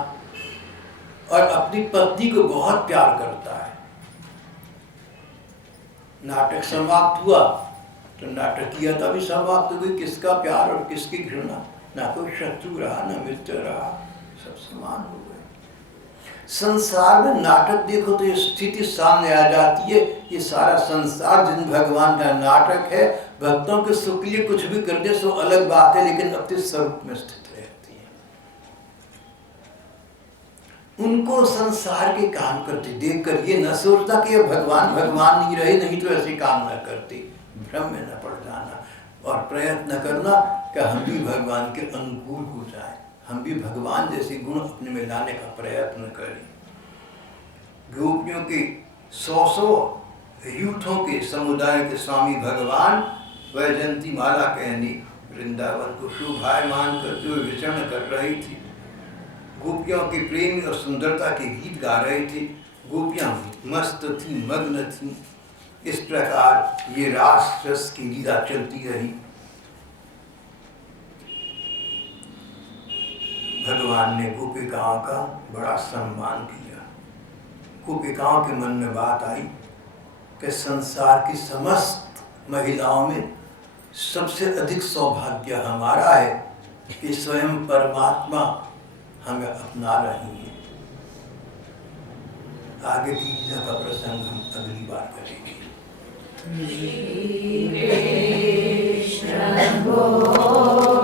और अपनी पत्नी को बहुत प्यार करता है। नाटक समाप्त हुआ तो नाटकीयता भी समाप्त हुई। किसका प्यार और किसकी घृणा, ना कोई शत्रु रहा ना मित्र रहा, सब समान हो गए। संसार में नाटक देखो तो ये स्थिति सामने आ जाती है। ये सारा संसार जिन भगवान का नाटक है, भक्तों के सुख के लिए कुछ भी करने सो अलग बात है, लेकिन अपने स्वरूप में स्थित रहती है। उनको संसार के काम करते देखकर ये न सोचता कि ये भगवान भगवान नहीं रहे, नहीं तो ऐसे काम न करते। भ्रम में न पड़ जाना और प्रयत्न करना कि हम भी भगवान के अनुकूल हो जाए, हम भी भगवान जैसे गुण अपने में लाने का प्रयत्न करें। गोपियों के 100 यूथों के समुदाय के स्वामी भगवान वैजयंती माला कहनी वृंदावन को शोभायमान करते हुए विचरण कर रही थी। गोपियों के प्रेम और सुंदरता के गीत गा रहे थे। गोपियां मस्त थी, मग्न थी। इस प्रकार ये रास रस की लीला चलती रही। भगवान ने गोपिकाओं का बड़ा सम्मान किया। गोपिकाओं के मन में बात आई कि संसार की समस्त महिलाओं में सबसे अधिक सौभाग्य हमारा है कि स्वयं परमात्मा हमें अपना रही है। आगे की लीला का प्रसंग हम अगली बार करेंगे।